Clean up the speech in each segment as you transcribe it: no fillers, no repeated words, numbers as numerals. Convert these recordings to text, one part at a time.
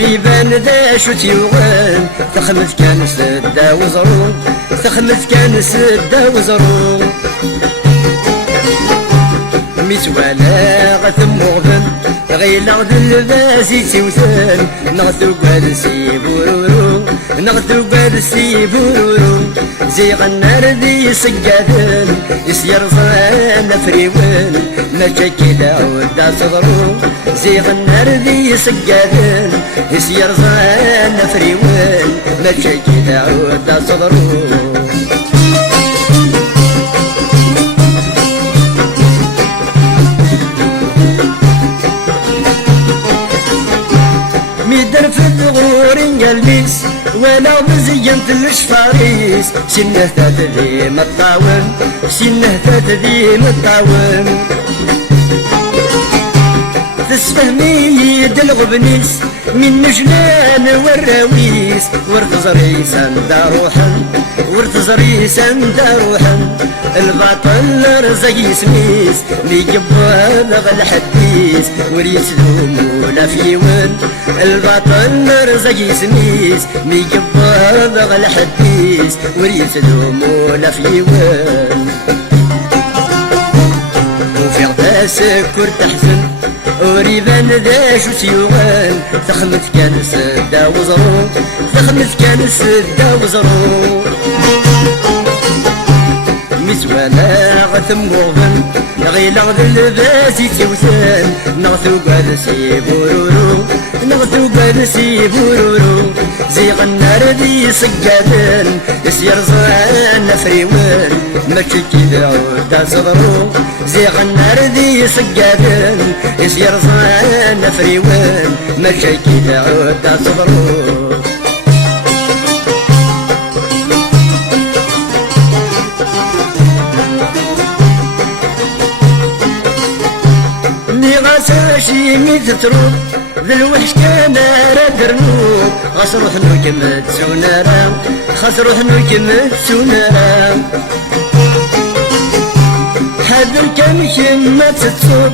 وريبان ذا شو تيوغان تخمت كان سدا وزرون تخمت كان سدا وزرون متوالا غثم مغبن غيلا غد الباسي تيوثان نغثو قادسي بورورو نغثو قادسي بورورو زي غنار ذي سقادن يسير ظان فريوان ما كدا ودا صدرو زي غنار ذي سقادن يسير ظان فريوان ما كدا ودا صدرو ميدر في الغورين قلبيس وانا مزينت الشفاريس سنه تدري مطاوم سنه تدري مطاوم تسفهمي الغبنيس من نجلان والراويس ورث زريسان داروحا ورث زريسان داروحا الباطل رزق سميس ليقبل غل حديس وريسلوم ولا فيون الباطل رزق سميس ليقبل غل حديس وريسلوم ولا فيون وفي غداسك كرتحزن وريبان ذا شو تيوغان تخمت كان سدا وزرو تخمت كان سدا وزرو مزوانا غثم وغن غيلا غد الباسي تيوثان نغثو قادسي بورورو نغثو قادسي بورورو زي غنار ذي سقادن يسير زان فريوان ما كدا ودا صدرو زي غنار ذي سقادن يسير زان فريوان ما كدا ودا صدرو شي ميت تروح ذا الوحش كان راد رنوب غصرو حنو كمت سونارا خسرو حنو كمت سونارا حذر كم ما تتصوب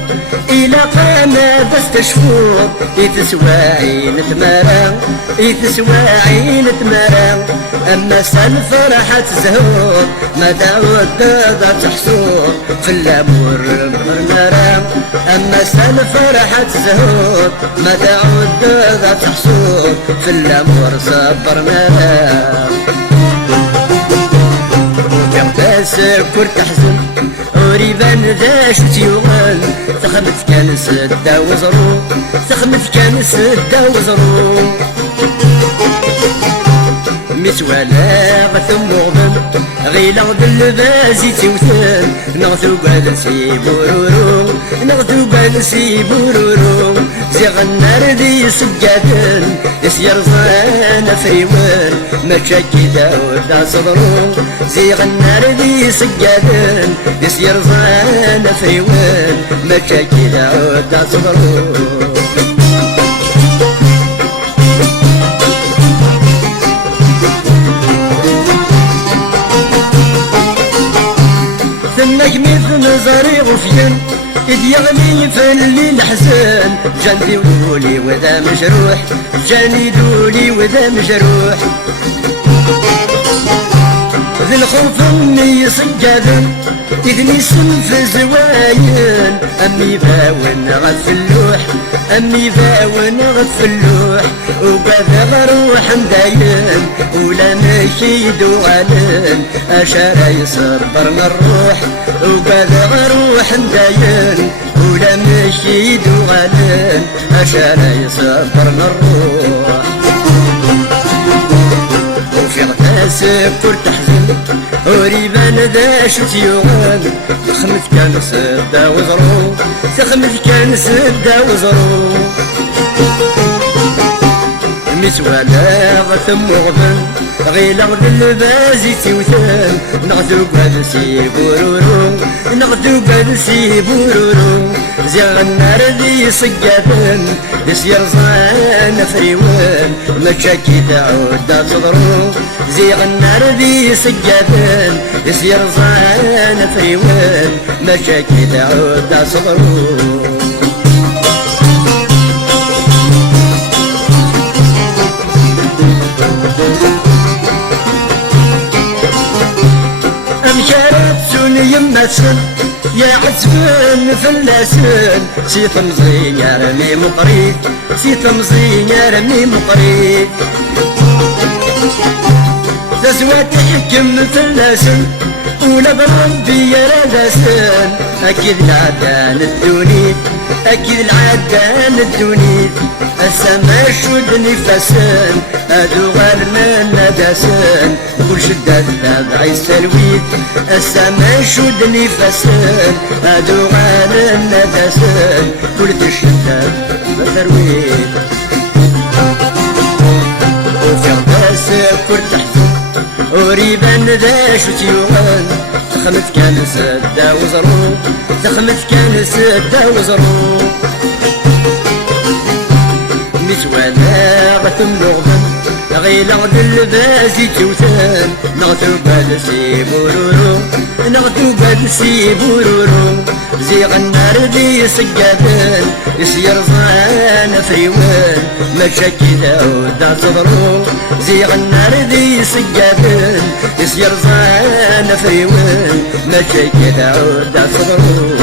إلى قامة بس تشفوق يتسوى عين تمارا يتسوى عين تمارا أما سن فرحة زهور ما داود دادا تحصور في الأمور برنارا أما سن فرحة زهور ما داود دادا تحصور في الأمور صبرنارا كرت تحزن وريبان ذا شو تيوغان تخمت كان سدا وزرو تخمت كان سدا وزرو متوالا غثم مغبن غيلا غد الباسي تيوثان نغثو قادسي بورورو نغثو قادسي بورورو زي غنار ذي سقادن يسير زان فريوان ما كدا ودا صدرو زي غنار ذي سقادن يسير زان فريوان ما كدا ودا صدرو ثمك مثل نظري غفيان إذ يغلي فلي الحزان جاني دولي وذا مجروح جاني دولي وذا مجروح ذي الخوف أمي سجادن إذ نسم في زواين أمي باون غف اللوح أمي باون غف اللوح وبذا غروح مداين ولا ماشي دوالن أشار يصبرنا الروح وبذا غروح مداين ولا ماشي دوالن أشار يصبرنا الروح وفي غداسك كرت تحزن وريبان ذا شو تيوغان تخمت كان سدا وزرو تخمت كان سدا وزرو متوالا غثم مغبن غيلا غد الباسي تيوثان نغثو قادسي بورورو نغثو قادسي بورورو زي غنار ذي سقادن يسير زان فريوان ما كدا ودا صدرو زي غنار ذي سقادن يسير زان فريوان ما كدا ودا صدرو فلاسن يا عزفن فلاسن سي تمزين يا رمي مقريب سي تمزين يا رمي مقريب تزواتكم فلاسن ولا بربي يا راسن اكيد العدان الدونيت اكيد العدان الدونيت السما شدني فاسن ادو غير من داسن كل شدة تابع السلويت السما شدني فاسن ادو غير من داسن كل شدة بثرويت وفي الراس كل تحزن وريبان ذا شو تيوان تخمت كان سدا وزرو تخمت كان سدا وزرو متوانا غتم لغضن غيل غد البازي توثان نغتو بالسي بورورو نغتو بالسي بورورو زيغ النار ذي سقابان يسير زان فريوان ما كذا ودا صدرو زيغ النار ذي سقابان يسير زان فريوان ما كذا ودا صدرو